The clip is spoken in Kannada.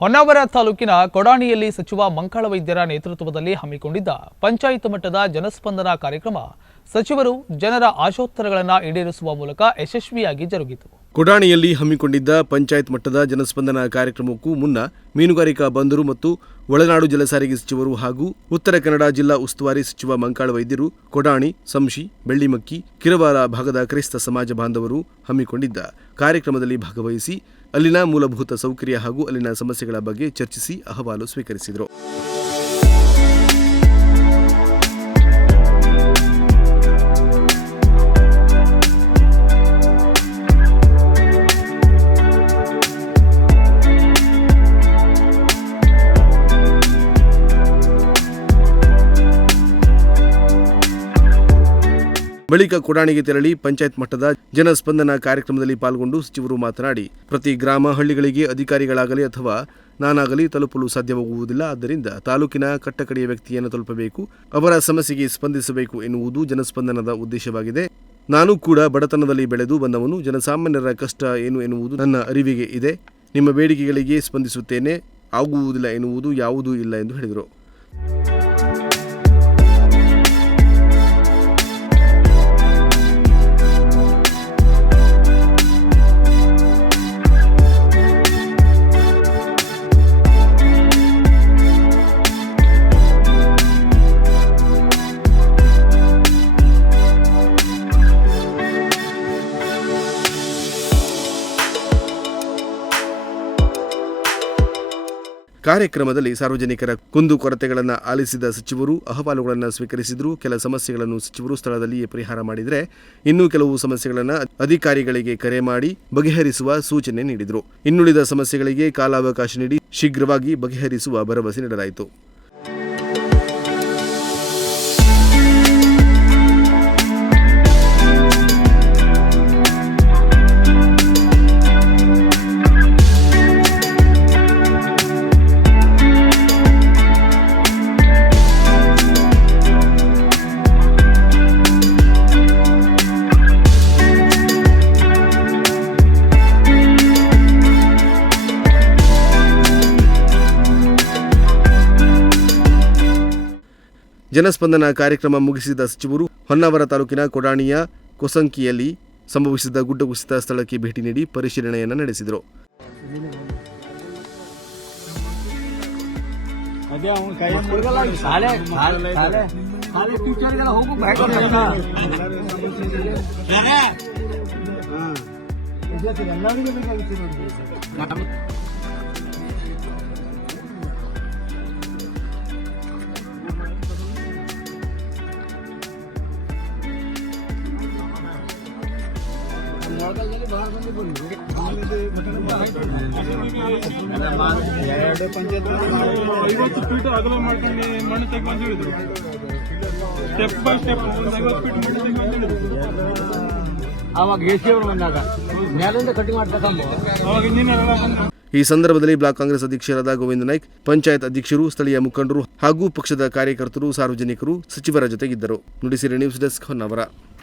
ಹೊನ್ನಾವರ ತಾಲೂಕಿನ ಕೊಡಾಣಿಯಲ್ಲಿ ಸಚಿವ ಮಂಕಾಳ ವೈದ್ಯರ ನೇತೃತ್ವದಲ್ಲಿ ಹಮ್ಮಿಕೊಂಡಿದ್ದ ಪಂಚಾಯತ್ ಮಟ್ಟದ ಜನಸ್ಪಂದನ ಕಾರ್ಯಕ್ರಮ ಸಚಿವರು ಜನರ ಆಶೋತ್ತರಗಳನ್ನು ಈಡೇರಿಸುವ ಮೂಲಕ ಯಶಸ್ವಿಯಾಗಿ ಜರುಗಿತು. ಕೊಡಾಣಿಯಲ್ಲಿ ಹಮ್ಮಿಕೊಂಡಿದ್ದ ಪಂಚಾಯತ್ ಮಟ್ಟದ ಜನಸ್ಪಂದನ ಕಾರ್ಯಕ್ರಮಕ್ಕೂ ಮುನ್ನ ಮೀನುಗಾರಿಕಾ ಬಂದರು ಮತ್ತು ಒಳನಾಡು ಜಲಸಾರಿಗೆ ಸಚಿವರು ಹಾಗೂ ಉತ್ತರ ಕನ್ನಡ ಜಿಲ್ಲಾ ಉಸ್ತುವಾರಿ ಸಚಿವ ಮಂಕಾಳ ವೈದ್ಯರು ಕೊಡಾಣಿ, ಸಂಶಿ, ಬೆಳ್ಳಿಮಕ್ಕಿ, ಕಿರವಾರ ಭಾಗದ ಕ್ರೈಸ್ತ ಸಮಾಜ ಬಾಂಧವರು ಹಮ್ಮಿಕೊಂಡಿದ್ದ ಕಾರ್ಯಕ್ರಮದಲ್ಲಿ ಭಾಗವಹಿಸಿ ಅಲ್ಲಿನ ಮೂಲಭೂತ ಸೌಕರ್ಯ ಹಾಗೂ ಅಲ್ಲಿನ ಸಮಸ್ಯೆಗಳ ಬಗ್ಗೆ ಚರ್ಚಿಸಿ ಅಹವಾಲು ಸ್ವೀಕರಿಸಿದರು. ಬಳಿಕ ಕೊಡಾಣಿಗೆ ತೆರಳಿ ಪಂಚಾಯತ್ ಮಟ್ಟದ ಜನಸ್ಪಂದನ ಕಾರ್ಯಕ್ರಮದಲ್ಲಿ ಪಾಲ್ಗೊಂಡು ಸಚಿವರು ಮಾತನಾಡಿ, ಪ್ರತಿ ಗ್ರಾಮ ಹಳ್ಳಿಗಳಿಗೆ ಅಧಿಕಾರಿಗಳಾಗಲಿ ಅಥವಾ ನಾನಾಗಲಿ ತಲುಪಲು ಸಾಧ್ಯವಾಗುವುದಿಲ್ಲ. ಆದ್ದರಿಂದ ತಾಲೂಕಿನ ಕಟ್ಟಕಡೆಯ ವ್ಯಕ್ತಿಯನ್ನು ತಲುಪಬೇಕು, ಅವರ ಸಮಸ್ಯೆಗೆ ಸ್ಪಂದಿಸಬೇಕು ಎನ್ನುವುದು ಜನಸ್ಪಂದನದ ಉದ್ದೇಶವಾಗಿದೆ. ನಾನು ಕೂಡ ಬಡತನದಲ್ಲಿ ಬೆಳೆದು ಬಂದವನು. ಜನಸಾಮಾನ್ಯರ ಕಷ್ಟ ಏನು ಎನ್ನುವುದು ನನ್ನ ಅರಿವಿಗೆ ಇದೆ. ನಿಮ್ಮ ಬೇಡಿಕೆಗಳಿಗೆ ಸ್ಪಂದಿಸುತ್ತೇನೆ, ಆಗುವುದಿಲ್ಲ ಎನ್ನುವುದು ಯಾವುದೂ ಇಲ್ಲ ಎಂದು ಹೇಳಿದರು. ಕಾರ್ಯಕ್ರಮದಲ್ಲಿ ಸಾರ್ವಜನಿಕರ ಕುಂದುಕೊರತೆಗಳನ್ನು ಆಲಿಸಿದ ಸಚಿವರು ಅಹವಾಲುಗಳನ್ನು ಸ್ವೀಕರಿಸಿದರು. ಕೆಲ ಸಮಸ್ಯೆಗಳನ್ನು ಸಚಿವರು ಸ್ಥಳದಲ್ಲಿಯೇ ಪರಿಹಾರ ಮಾಡಿದರೆ, ಇನ್ನೂ ಕೆಲವು ಸಮಸ್ಯೆಗಳನ್ನು ಅಧಿಕಾರಿಗಳಿಗೆ ಕರೆ ಮಾಡಿ ಬಗೆಹರಿಸುವ ಸೂಚನೆ ನೀಡಿದರು. ಇನ್ನುಳಿದ ಸಮಸ್ಯೆಗಳಿಗೆ ಕಾಲಾವಕಾಶ ನೀಡಿ ಶೀಘ್ರವಾಗಿ ಬಗೆಹರಿಸುವ ಭರವಸೆ ನೀಡಲಾಯಿತು. ಜನಸ್ಪಂದನ ಕಾರ್ಯಕ್ರಮ ಮುಗಿಸಿದ ಸಚಿವರು ಹೊನ್ನಾವರ ತಾಲೂಕಿನ ಕೊಡಾಣಿಯ ಕೊಸಂಕಿಯಲ್ಲಿ ಸಂಭವಿಸಿದ ಗುಡ್ಡ ಕುಸಿತ ಸ್ಥಳಕ್ಕೆ ಭೇಟಿ ನೀಡಿ ಪರಿಶೀಲನೆಯನ್ನು ನಡೆಸಿದರು. ಅಗಲ ಮಾಡ್ಕೊಂಡು ಮಣ್ಣು ತೆಗೆದು ಹೇಳಿದ್ರು. ಸ್ಟೆಪ್ ಬೈ ಸ್ಟೆಪ್ 50 ಫೀಟ್ ಮಣ್ಣು ತೆಗೆದು ಅವಾಗ ಎಸಿ ಅವರು ಬಂದಾಗ ಮೇಲಿಂದ ಕಟಿಂಗ್ ಮಾಡ್ತಕ್ಕಂಥ ಅವಾಗ ಇಂಜಿನಿಯರ್. ಈ ಸಂದರ್ಭದಲ್ಲಿ ಬ್ಲಾಕ್ ಕಾಂಗ್ರೆಸ್ ಅಧ್ಯಕ್ಷರಾದ ಗೋವಿಂದ ನಾಯ್ಕ್, ಪಂಚಾಯತ್ ಅಧ್ಯಕ್ಷರು, ಸ್ಥಳೀಯ ಮುಖಂಡರು ಹಾಗೂ ಪಕ್ಷದ ಕಾರ್ಯಕರ್ತರು, ಸಾರ್ವಜನಿಕರು ಸಚಿವರ ಜೊತೆಗಿದ್ದರು. Nudisiri news desk Honnavar.